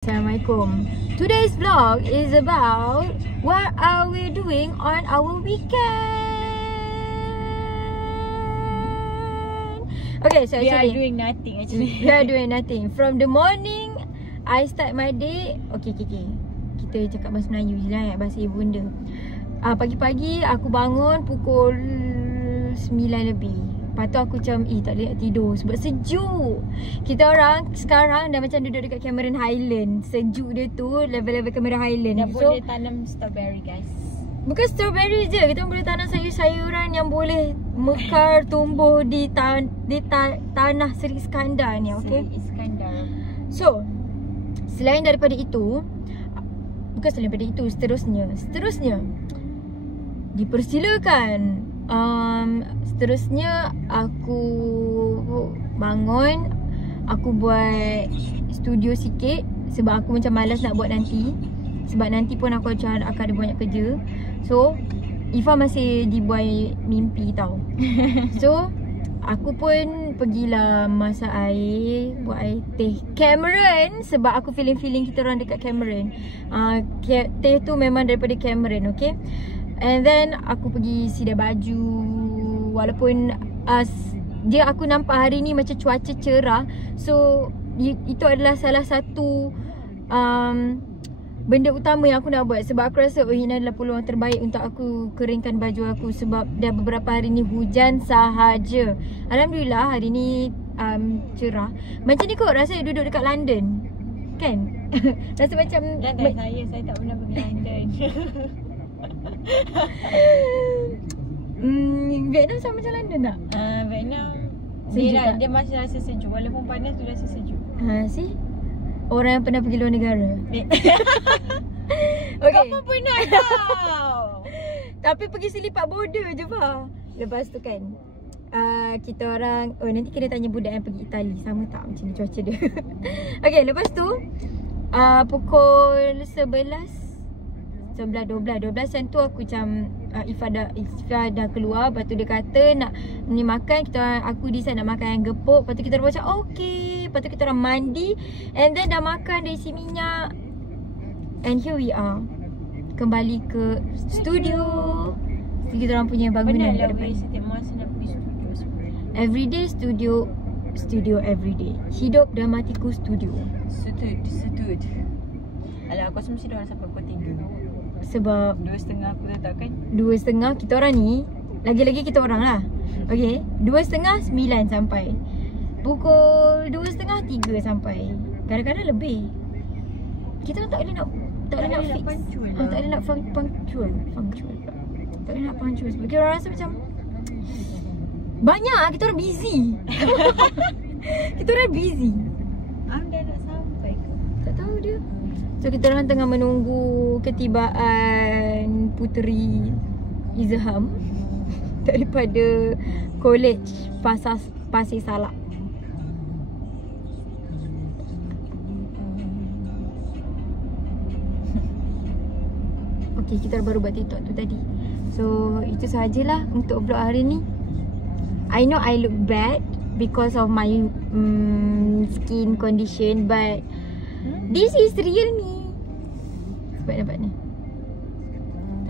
Assalamualaikum. Today's vlog is about what are we doing on our weekend. Okay, so we are actually doing nothing actually. we are doing nothing. From the morning I start my day. Okay. Kita cakap bahasa Melayu je lah, bahasa ibunda. Pagi-pagi aku bangun pukul 9 lebih. Lepas tu aku macam tak boleh nak tidur sebab sejuk. Kita orang sekarang dah macam duduk dekat Cameron Highland. Sejuk dia tu level-level Cameron Highland. Dah boleh tanam strawberry guys. Bukan strawberry je, kita boleh tanam sayur-sayuran yang boleh mekar tumbuh di tanah Seri Iskandar ni, okey? Seri Iskandar. So, selain daripada itu, seterusnya dipersilakan. Seterusnya aku bangun, aku buat studio sikit sebab aku macam malas nak buat nanti. Sebab nanti pun aku akan ada banyak kerja. So, Ifa masih dibuai mimpi tau. So, aku pun pergilah masak air, buat air teh Cameron sebab aku feeling kita orang dekat Cameron. Teh tu memang daripada Cameron, okay? And then aku pergi sidai baju. Walaupun aku nampak hari ni macam cuaca cerah. So itu adalah salah satu benda utama yang aku nak buat. Sebab aku rasa ini adalah peluang terbaik untuk aku keringkan baju aku. Sebab dah beberapa hari ni hujan sahaja. Alhamdulillah hari ni cerah. Macam ni kot rasa duduk dekat London, kan? Rasa macam saya tak pernah pergi London. Vietnam sama macam London tak? Vietnam sejuk dia masih rasa sejuk. Walaupun panas tu rasa sejuk. See? Orang yang pernah pergi luar negara. Okay. Kau pun pernah tau. Tapi pergi selipat border je Fah. Lepas tu kan kita orang nanti kena tanya budak yang pergi Itali sama tak macam ni cuaca dia. Okay, lepas tu pukul 12 macam tu aku macam Ifa dah keluar. Lepas tu dia kata nak ni makan. Aku decide nak makan yang gepuk. Lepas tu kita orang macam okay. Lepas tu kita orang mandi. And then dah makan, dah isi minyak. And here we are, kembali ke studio. Kita orang punya bangunan kat depan. Setiap masa nak pergi studio sebenarnya. Everyday studio everyday. Hidup dramatiku studio. Setud. Alah, aku rasa mesti dah sampai pukul 3. Sebab 2.30 aku letak kan. 2.30 kita orang ni, lagi-lagi kita orang lah. Okay, 2.30 9 sampai. Pukul 2.30 3 sampai. Kadang-kadang lebih. Kita orang tak boleh nak fix. Tak boleh nak punctual. Tak boleh nak punctual sebab kita orang rasa macam banyak, kita orang busy. Kita orang busy. Anda nak sampai ke? Tak tahu dia. So kita orang tengah menunggu ketibaan Puteri Izham daripada College Pasir Salak. Okay, kita baru buat TikTok tu tadi. So itu sahajalah untuk vlog hari ni. I know I look bad because of my skin condition, but this is real me. Sebab nampak ni.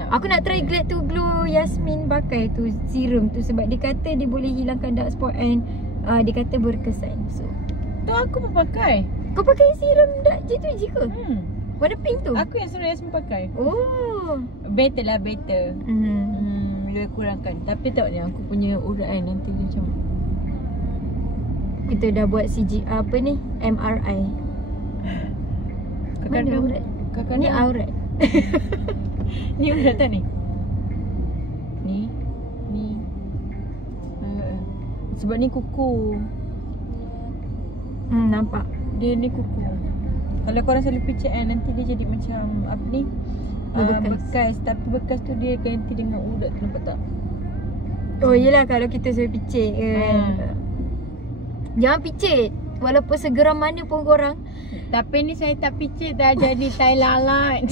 Aku nak try Glad to Glow Yasmin pakai tu serum tu sebab dia kata dia boleh hilangkan dark spot and dia kata berkesan. So tu aku pun pakai. kau pakai serum dark je ke? Warna pink tu? Aku yang suruh Yasmin pakai. Oh, better. Dia kurangkan. Tapi tak ni aku punya uraian nanti dia macam kita dah buat MRI. Mana aurat? Ni aurat. Ni aurat tak ni? Ni. Sebab ni kuku. Nampak. Dia ni kuku. Kalau korang selalu picit nanti dia jadi macam apa ni? Bekas. Tapi bekas tu dia ganti dengan urat tu, nampak tak? Oh yelah, kalau kita selalu picit kan. Jangan picit walaupun segeram mana pun korang. Tapi ni saya tak picit dah jadi tai lalat.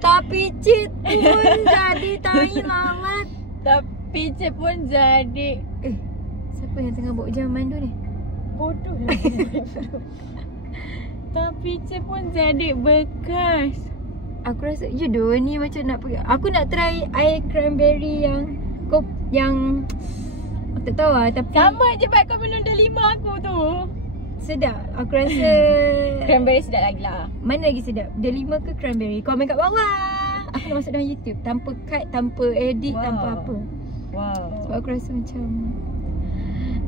Tak picit pun jadi tai lalat. Tak picit pun jadi. Siapa yang tengah bawa zaman tu ni? bodoh lah. Tapi Cik pun jadi bekas. Aku rasa ni macam nak pergi. Aku nak try air cranberry yang aku tak tahu lah tapi Sama je baik kau minum delima aku tu. sedap. Aku rasa Cranberry sedap lagi lah. mana lagi sedap? Delima ke cranberry? Komen kat bawah. Aku nak masuk dalam YouTube tanpa cut, tanpa edit, tanpa apa. Wow. Sebab aku rasa macam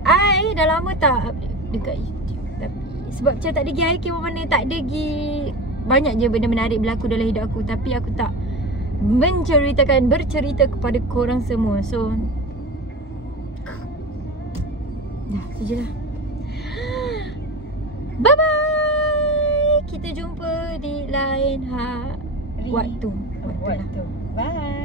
I dah lama tak update dekat YouTube. Tapi sebab macam tak ada pergi hiking mana, tak ada pergi, banyak je benda menarik berlaku dalam hidup aku. Tapi aku tak bercerita kepada korang semua. So dah sajalah. Bye bye. Kita jumpa di lain waktu. Bye.